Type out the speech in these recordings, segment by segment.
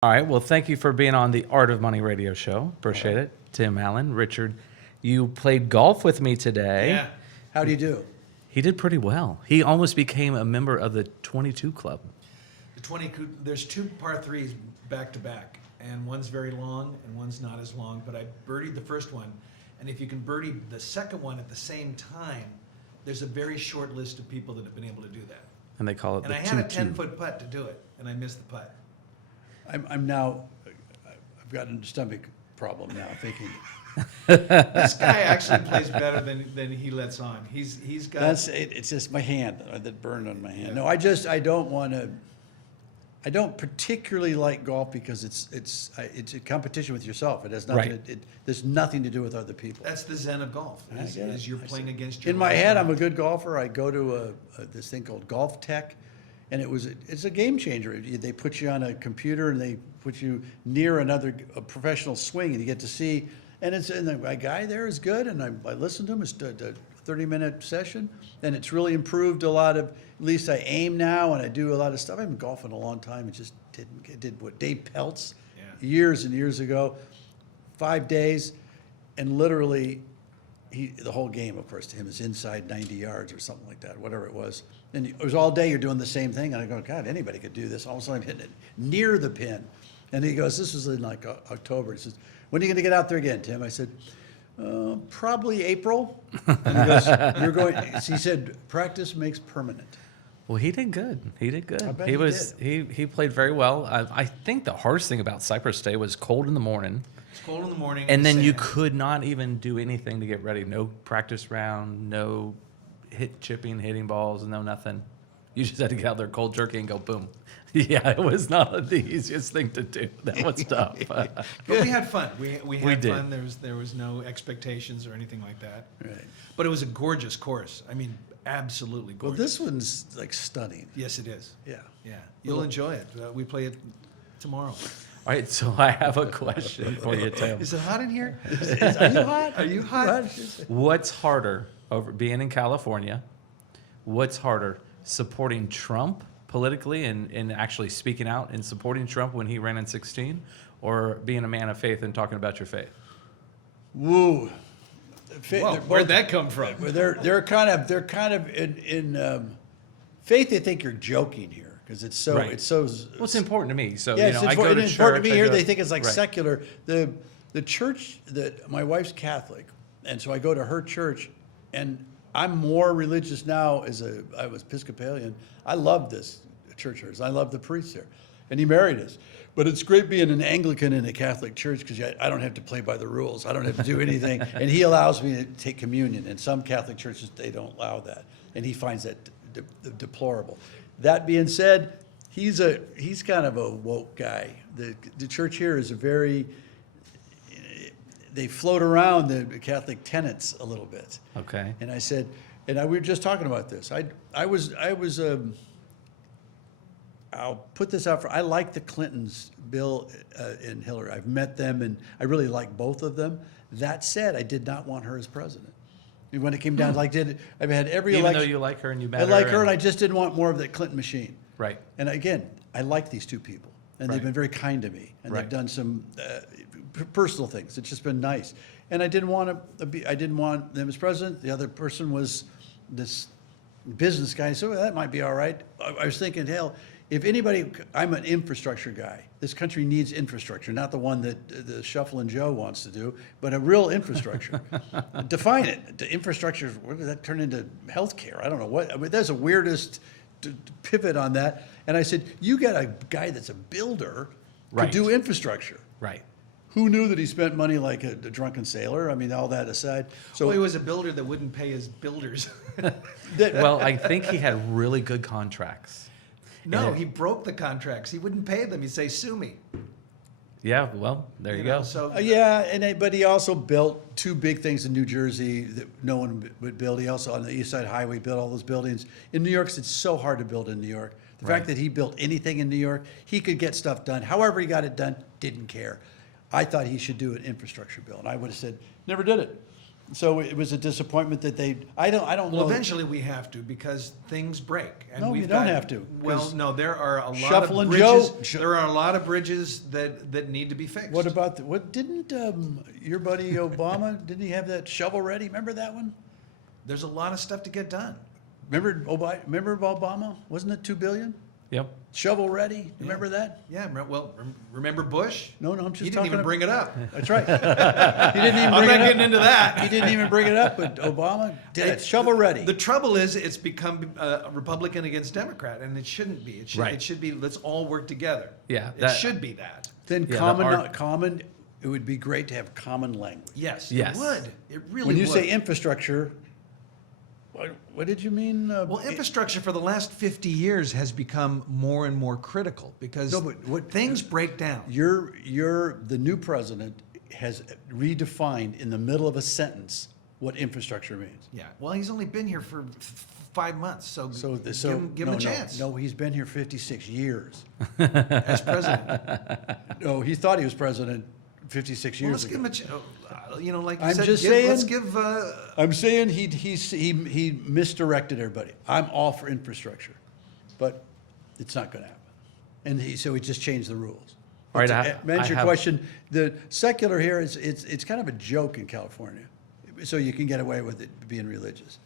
All right. Well, thank you for being on the Art of Money radio show. Appreciate it. Tim Allen, Richard, you played golf with me today. Yeah. How do you do? He did pretty well. He almost became a member of the 22 club. There's two par threes back to back, and one's very long and one's not as long. But I birdied the first one, and if you can birdie the second one at the same time, there's a very short list of people that have been able to do that. And they call it And the I had a 2-2. 10-foot putt to do it, and I missed the putt. I'm now, I've got a stomach problem now, thinking. This guy actually plays better than he lets on. He's got. It's just my hand that burned on my hand. Yeah. No, I don't want to. I don't particularly like golf because it's a competition with yourself. It has nothing. Right. There's nothing to do with other people. That's the zen of golf. I get it. Is you're I playing see. against your. In my own head, I'm a mind. good golfer. I go to this thing called Golf Tech, and it's a game changer. They put you on a computer and they put you near a professional swing, and you get to see. And the guy there is good, and I listened to him. It's a 30-minute session, and it's really improved a lot of. At least I aim now, and I do a lot of stuff. I've been golfing a long time. It just did what Dave Peltz years and years ago, 5 days, and literally the whole game, of course, to him is inside 90 yards or something like that, whatever it was. And it was all day you're doing the same thing, and I go, God, anybody could do this. All of a sudden I'm hitting it near the pin, and he goes, this was in like October. He says, when are you going to get out there again, Tim? I said, probably April. And he goes, you're going. He said, practice makes permanent. Well, he did good. He did good. I bet He played very well. I think the hardest thing about Cypress Day was cold in the morning. It's cold in the morning. And then you sand. could not even do anything to get ready. No practice round, no hitting balls, no nothing. You just had to get out there cold turkey and go boom. Yeah, it was not the easiest thing to do. That was tough. But we had fun. We had did. fun. There was no expectations or anything like that. Right. But it was a gorgeous course. I mean, absolutely Well, gorgeous. this one's like stunning. Yes, it is. Yeah. Yeah, you'll enjoy it. We play it tomorrow. All right, so I have a question for you, Tim. Is it hot in here? Are you hot? Are you hot? What's harder over being in California? What's harder, supporting Trump politically and actually speaking out and supporting Trump when he ran in 2016, or being a man of faith and talking about your faith? Woo. Whoa, where'd that come from? They're kind of in faith. They think you're joking here because it's so Right. it's so. Well, it's important to me. So Yeah, I go to it's church. important to me I here. go- They think it's like Right. secular. The church that my wife's Catholic, and so I go to her church, and I'm more religious now I was Episcopalian. I love this church hers. I love the priest there, and he married us. But it's great being an Anglican in a Catholic church because I don't have to play by the rules. I don't have to do anything, and he allows me to take communion. And some Catholic churches they don't allow that, and he finds that deplorable. That being said, he's kind of a woke guy. The church here is they float around the Catholic tenets a little bit. Okay. And I said, we were just talking about this. I'll put this out I like the Clintons, Bill and Hillary. I've met them, and I really like both of them. That said, I did not want her as president. When it came down, I've had every Even election. though you like her and you met I her. like her, and I just didn't want more of that Clinton machine. Right. And again, I like these two people, and Right. they've been very kind to me, and Right. they've done some personal things. It's just been nice, and I didn't want them as president. The other person was this business guy, so that might be all right. I was thinking, hell, if anybody, I'm an infrastructure guy. This country needs infrastructure, not the one that the Shuffling Joe wants to do, but a real infrastructure. Define it. The infrastructure, what does that turn into? Healthcare? I don't know what. I mean, there's the weirdest pivot on that. And I said, you got a guy that's a builder Right. to do infrastructure. Right. Who knew that he spent money like a drunken sailor? I mean, all that aside. So Well, he was a builder that wouldn't pay his builders. Well, I think he had really good contracts. No, he broke the contracts. He wouldn't pay them. He'd say, "Sue me." Yeah, well, there you know, go. So yeah, but he also built two big things in New Jersey that no one would build. He also, on the East Side Highway, built all those buildings. In New York, it's so hard to build in New York. The Right. fact that he built anything in New York, he could get stuff done. However he got it done, didn't care. I thought he should do an infrastructure bill, and I would have said, never did it. So it was a disappointment that I don't Well, know. eventually we have to because things break. And No, we've you don't got- have to, Well, 'cause no, there are a lot Shuffle of and bridges. Joe- There are a lot of bridges that need to be fixed. What about, what didn't your buddy Obama, didn't he have that shovel ready? Remember that one? There's a lot of stuff to get done. Remember Obama? Wasn't it 2 billion? Yep. Shovel ready? Remember that? Yeah, remember Bush? No, I'm just He didn't talking even about- bring it up. That's right. He didn't even I'm bring not it getting up. into that. He didn't even bring it up, but Obama did it. Shovel ready. The trouble is, it's become Republican against Democrat, and it shouldn't be. Right. It should be. Let's all work together. Yeah, it that- should be that. Then Yeah, common, it would be great to have common language. Yes, Yes. it would. It really When you would. say infrastructure, what did you mean? Well, infrastructure for the last 50 years has become more and more critical because No, but what- things break down. the new president has redefined in the middle of a sentence what infrastructure means. Yeah. Well, he's only been here for 5 months, so, give him a chance No, he's been here 56 years. as president. No, he thought he was president 56 Well, years let's give ago. him a chance. You know, like you I'm said, just let's saying- give. I'm saying he misdirected everybody. I'm all for infrastructure, but it's not going to happen. And so he just changed the ruals. All right, To I answer your have- question, the secular here it's kind of a joke in California, so you can get away with it being religious,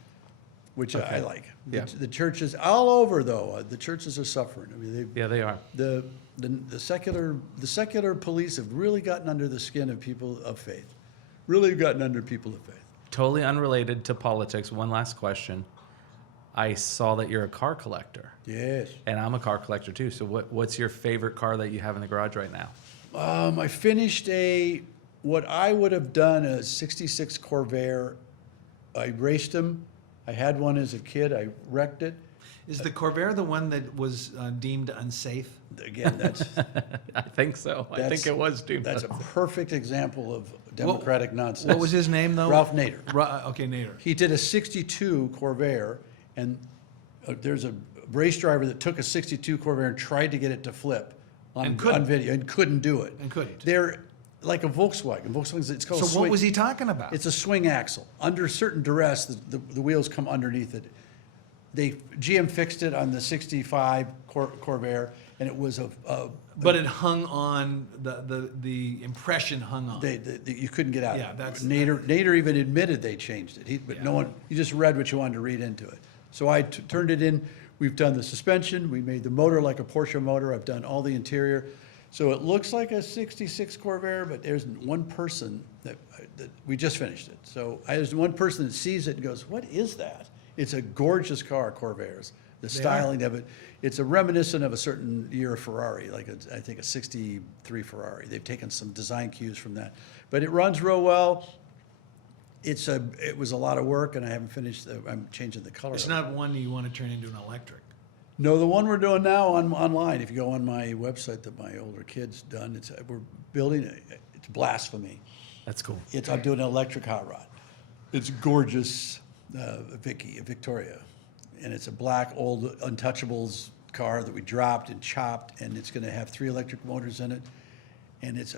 which I Okay. like. Yeah. The churches all over though, the churches are suffering. I mean, Yeah, they are. the secular police have really gotten under the skin of people of faith. Really gotten under people of faith. Totally unrelated to politics. One last question. I saw that you're a car collector, Yes. and I'm a car collector too. So what's your favorite car that you have in the garage right now? I finished what I would have done a 66 Corvair. I raced them. I had one as a kid. I wrecked it. Is the Corvair the one that was deemed unsafe? Again, that's I think so. I think it was, dude. that's a perfect example of democratic nonsense. What was his name though? Ralph Nader. Okay, Nader. He did a 62 Corvair, and there's a race driver that took a 62 Corvair and tried to get it to flip on And couldn't. video and couldn't do it. And couldn't. They're like a Volkswagen. Volkswagen's it's called. So a swing. what was he talking about? It's a swing axle. Under certain duress, the wheels come underneath it. GM fixed it on the 65 Corvair, and it was But it hung on the impression hung on. you couldn't get out. Yeah, that's- Nader even admitted they changed it. But no Yeah. one. You just read what you wanted to read into it. So I turned it in. We've done the suspension. We made the motor like a Porsche motor. I've done all the interior. So it looks like a 66 Corvair, but there's one person that we just finished it. So there's one person that sees it and goes, "What is that?" It's a gorgeous car, Corvairs. The styling of it, it's a reminiscent of a certain year of Ferrari, like I think a 63 Ferrari. They've taken some design cues from that. But it runs real well. It was a lot of work, and I haven't finished. I'm changing the color. It's of it. not one you want to turn into an electric. No, the one we're doing now online, if you go on my website that my older kid's done, we're building it's blasphemy. That's cool. I'm doing an electric hot rod. It's gorgeous, Victoria. And it's a black old Untouchables car that we dropped and chopped, and it's gonna have 3 electric motors in it. And it's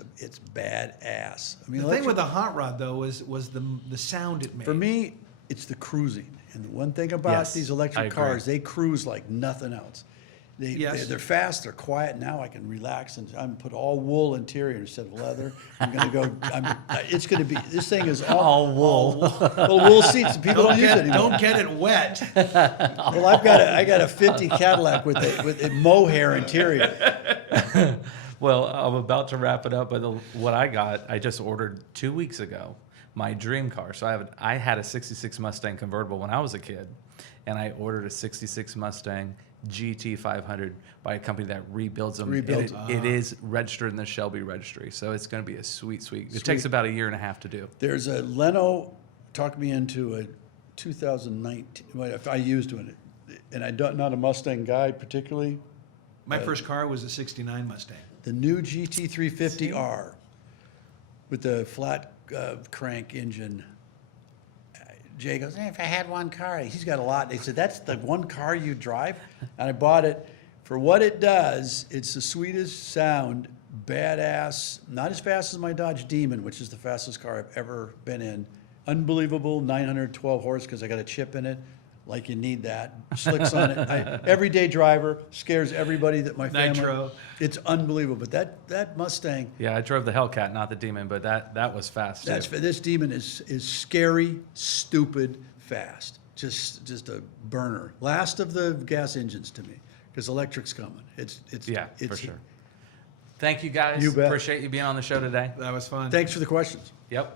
badass. I mean, The thing with the hot rod though was the sound it made. for me, it's the cruising. And the one thing about Yes, these I electric agree. cars, they cruise like nothing else. Yes. They're fast, they're quiet. Now I can relax and I'm put all wool interior instead of leather. I'm gonna go. It's gonna be. This thing is all wool. Well, wool seats. People don't use it anymore. Don't get it wet. Well, I got a 50 Cadillac with a mohair interior. Well, I'm about to wrap it up, but what I just ordered 2 weeks ago, my dream car. So I had a 66 Mustang convertible when I was a kid, and I ordered a 66 Mustang GT 500 by a company that rebuilds them. Rebuilds. It is registered in the Shelby registry, so it's going to be a sweet. It Sweet. takes about a year and a half to do. There's a Leno talked me into a 2019. Well, if I used one, and I'm not a Mustang guy particularly. My first car was a '69 Mustang. The new GT350R with the flat crank engine. Jay goes, if I had one car, he's got a lot. They said, that's the one car you drive? And I bought it. For what it does, it's the sweetest sound, badass, not as fast as my Dodge Demon, which is the fastest car I've ever been in, unbelievable 912 horse because I got a chip in it. Like you need that. Slicks on it. Everyday driver, scares everybody that my family. Nitro. It's unbelievable. But that Mustang, Yeah, I drove the Hellcat, not the Demon, but that was fast. that's too. this Demon is scary, stupid, fast. Just a burner. Last of the gas engines to me because electric's coming. It's for sure. Thank you guys. You bet. Appreciate you being on the show today. That was fun. Thanks for the questions. Yep.